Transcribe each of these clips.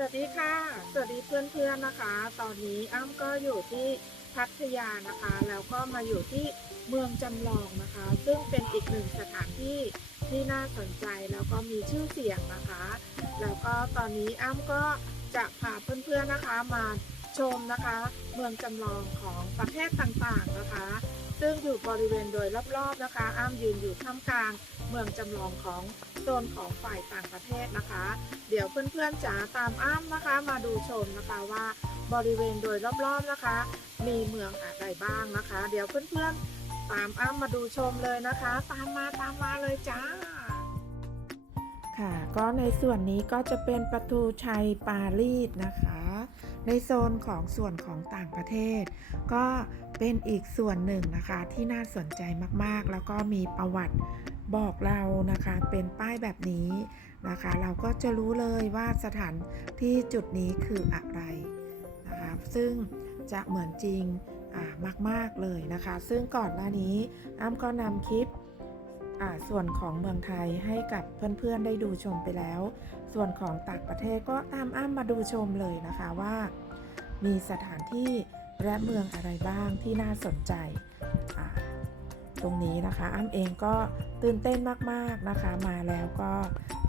สวัสดีค่ะ สวัสดีเพื่อนๆนะคะ ตอนนี้อ้ำก็อยู่ที่พัทยานะคะ แล้วก็มาอยู่ที่เมืองจำลองนะคะ ซึ่งเป็นอีกหนึ่งสถานที่ที่น่าสนใจแล้วก็มีชื่อเสียงนะคะ แล้วก็ตอนนี้อ้ำก็จะพาเพื่อนๆนะคะมาชมนะคะ เมืองจำลองของประเทศต่างๆนะคะ ซึ่งอยู่บริเวณโดยรอบๆนะคะ อ้ำยืนอยู่ท่ามกลางเมืองจำลองของโซนของฝ่ายต่างประเทศนะคะ เดี๋ยวเพื่อนๆจ๋าตามอ้ำนะคะ มาดูชมนะคะว่าบริเวณโดยรอบๆนะคะ มีเมืองอะไรบ้างนะคะ เดี๋ยวเพื่อนๆตามอ้ำมาดูชมเลยนะคะ ตามมาตามมาเลยจ้าค่ะก็ในส่วนนี้ก็จะเป็นประตูชัยปารีสนะคะ ในโซนของส่วนของต่างประเทศ ก็เป็นอีกส่วนหนึ่งนะคะที่น่าสนใจมากๆ แล้วก็มีประวัติบอกเรานะคะเป็นป้ายแบบนี้นะคะ เราก็จะรู้เลยว่าสถานที่จุดนี้คืออะไรนะคะซึ่งจะเหมือนจริงมาก ๆ เลยนะคะ ซึ่งก่อนหน้านี้อ้ำก็นำคลิป ส่วนของเมืองไทยให้กับเพื่อนๆได้ดูชมไปแล้ว ส่วนของต่างประเทศก็ตามอ้ำมาดูชมเลยนะคะว่า มีสถานที่และเมืองอะไรบ้างที่น่าสนใจ ตรงนี้นะคะอ้ำเองก็ตื่นเต้นมากๆนะคะ มาแล้วก็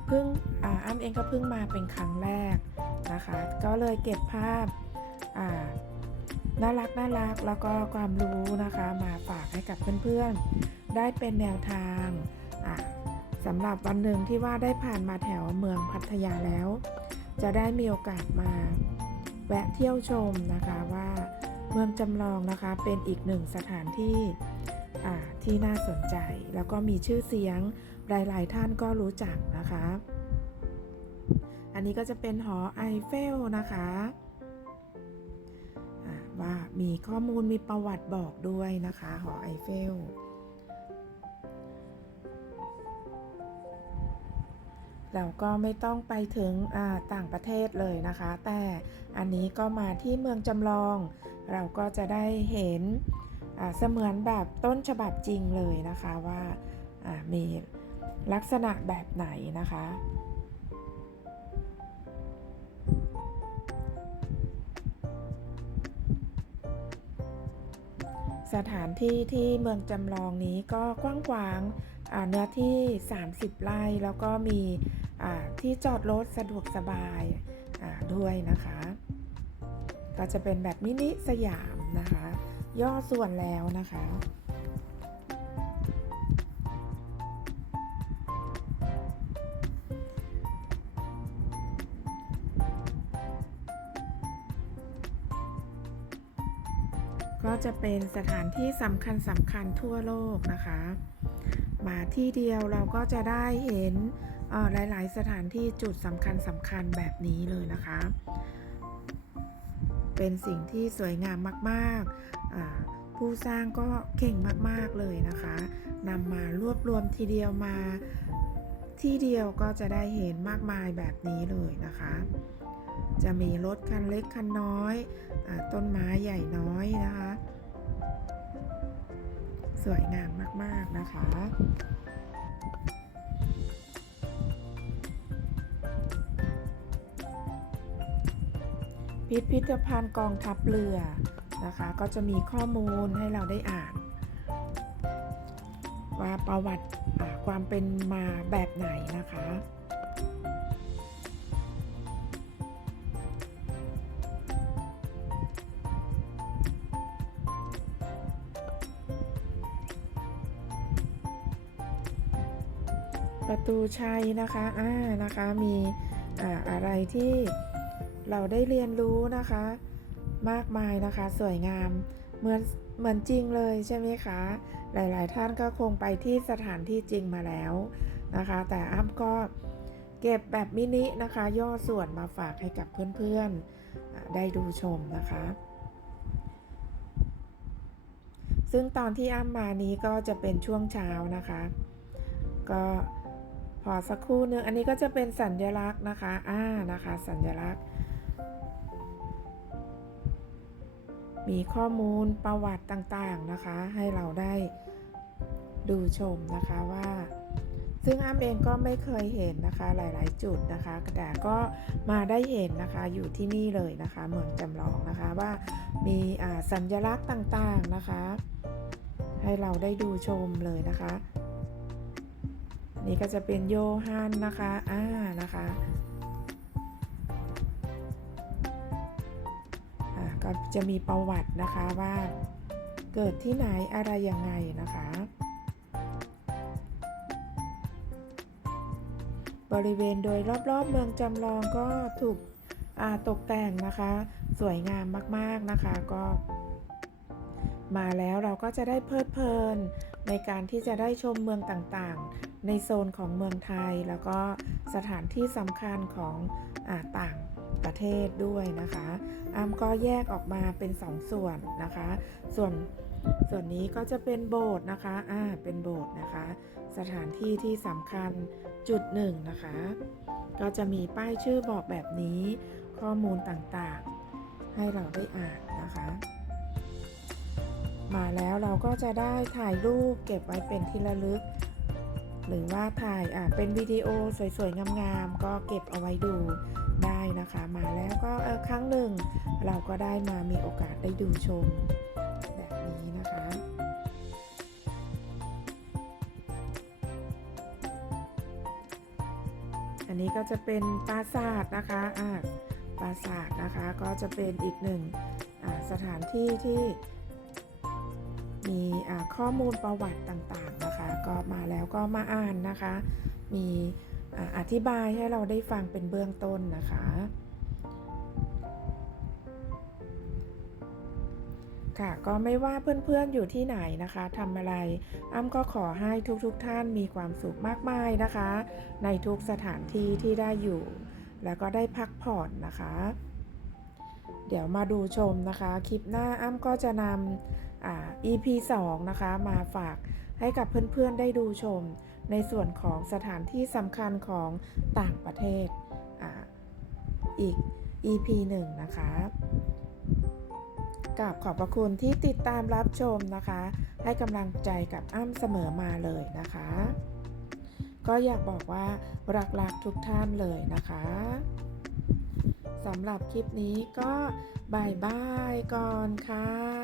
เพิ่งอ่าเองก็เพิ่งมาเป็นครั้งแรกนะคะ ก็เลยเก็บภาพอ่า น่ารักน่ารักแล้วก็ความรู้นะคะมาฝากให้กับเพื่อนๆ ได้เป็นแนวทางสำหรับวันหนึ่งที่ว่าได้ผ่านมาแถวเมืองพัทยาแล้ว จะได้มีโอกาสมาแวะเที่ยวชมนะคะว่าเมืองจำลองนะคะเป็นอีกหนึ่งสถานที่ที่น่าสนใจ แล้วก็มีชื่อเสียงหลาย ๆ ท่านก็รู้จักนะคะ อันนี้ก็จะเป็นหอไอเฟลนะคะ ว่ามีข้อมูลมีประวัติบอกด้วยนะคะ หอไอเฟล เราก็ไม่ต้องไปถึงต่างประเทศเลยนะคะ แต่อันนี้ก็มาที่เมืองจำลอง เราก็จะได้เห็นเสมือนแบบต้นฉบับจริงเลยนะคะว่ามีลักษณะแบบไหนนะคะ สถานที่ที่เมืองจำลองนี้ก็กว้างขวางเนื้อที่ 30 ไร่แล้วก็มีที่จอดรถสะดวกสบายด้วยนะคะ ก็จะเป็นแบบมินิสยามนะคะ ย่อส่วนแล้วนะคะ จะเป็นสถานที่สำคัญสำคัญทั่วโลกนะคะ มาที่เดียวเราก็จะได้เห็นอ่อหลาย ๆ สถานที่จุดสำคัญสำคัญแบบนี้เลยนะคะ เป็นสิ่งที่สวยงามมากๆ ผู้สร้างก็เก่งมากๆเลยนะคะนำมารวบรวมทีเดียวมาที่เดียวก็จะได้เห็นมากมายแบบนี้เลยนะคะ จะมีรถคันเล็กคันน้อยอต้นไม้ใหญ่น้อยนะคะ สวยงามมาก ๆ นะคะพิพิธภัณฑ์กองทัพเรือนะคะ ก็จะมีข้อมูลให้เราได้อ่าน ว่าประวัติความเป็นมาแบบไหนนะคะ ประตูชัยนะคะอ่านะคะมีอ่าอะไรที่เราได้เรียนรู้นะคะ มากมายนะคะสวยงามเหมือนเหมือนจริงเลยใช่ไหมคะ หลาย ๆ ท่านก็คงไปที่สถานที่จริงมาแล้วนะคะ แต่อ้ำก็เก็บแบบมินินะคะ ย่อส่วนมาฝากให้กับเพื่อน ๆ ได้ดูชมนะคะ ซึ่งตอนที่อ้ำมานี้ก็จะเป็นช่วงเช้านะคะ ก็ พอสักครู่นึงอันนี้ก็จะเป็นสัญลักษณ์นะคะอ่านะคะ สัญลักษณ์ มีข้อมูลประวัติต่างๆนะคะ ให้เราได้ดูชมนะคะว่า ซึ่งอ้ำเองก็ไม่เคยเห็นนะคะหลายๆ จุดนะคะแต่ก็มาได้เห็นนะคะอยู่ที่นี่เลยนะคะเมืองจำลองนะคะว่ามีอ่าสัญลักษณ์ต่างๆนะคะ ให้เราได้ดูชมเลยนะคะ นี่ก็จะเป็นโยฮันนะคะอ่านะคะก็จะมีประวัตินะคะว่าเกิดที่ไหนอะไรยังไงนะคะ บริเวณโดยรอบๆเมืองจำลองก็ถูกตกแต่งนะคะ สวยงามมากๆนะคะก็ มาแล้วเราก็จะได้เพลิดเพลิน ในการที่จะได้ชมเมืองต่างๆ ในโซนของเมืองไทย แล้วก็สถานที่สำคัญของอต่างประเทศด้วยนะคะอ้ำก็แยกออกมาเป็นสองส่วนนะคะ ส่วนส่วนนี้ก็จะเป็นโบสถ์นะคะอ่าเป็นโบสถ์นะคะ สถานที่ที่สำคัญจุดหนึ่งนะคะ ก็จะมีป้ายชื่อบอกแบบนี้ข้อมูลต่างๆ ให้เราได้อ่านนะคะ มาแล้วเราก็จะได้ถ่ายรูปเก็บไว้เป็นที่ระลึก หรือว่าถ่ายอะเป็นวิดีโอสวยๆ งามๆ ก็เก็บเอาไว้ดูได้นะคะ มาแล้วก็ครั้งหนึ่ง เราก็ได้มามีโอกาสได้ดูชมแบบนี้นะคะอันนี้ก็จะเป็นปราสาทนะคะอ่าปราสาทนะคะ ก็จะเป็นอีกหนึ่งสถานที่ที่ มีข้อมูลประวัติต่างๆนะคะ ก็มาแล้วก็มาอ่านนะคะ มีอธิบายให้เราได้ฟังเป็นเบื้องต้นนะคะ ค่ะก็ไม่ว่าเพื่อนๆอยู่ที่ไหนนะคะทำอะไร อ้ำก็ขอให้ทุกๆทท่านมีความสุขมากมายนะคะ ในทุกสถานที่ที่ได้อยู่ แล้วก็ได้พักผ่อนนะคะ เดี๋ยวมาดูชมนะคะ คลิปหน้าอ้ำก็จะนำ EP 2 นะคะ มาฝากให้กับเพื่อนๆได้ดูชม ในส่วนของสถานที่สำคัญของต่างประเทศออีก EP 1 นะคะกับขอบพระคุณที่ติดตามรับชมนะคะ ให้กำลังใจกับอ้ำเสมอมาเลยนะคะ ก็อยากบอกว่ารักๆทุกท่านเลยนะคะสำหรับคลิปนี้ก็บายบายก่อนค่ะ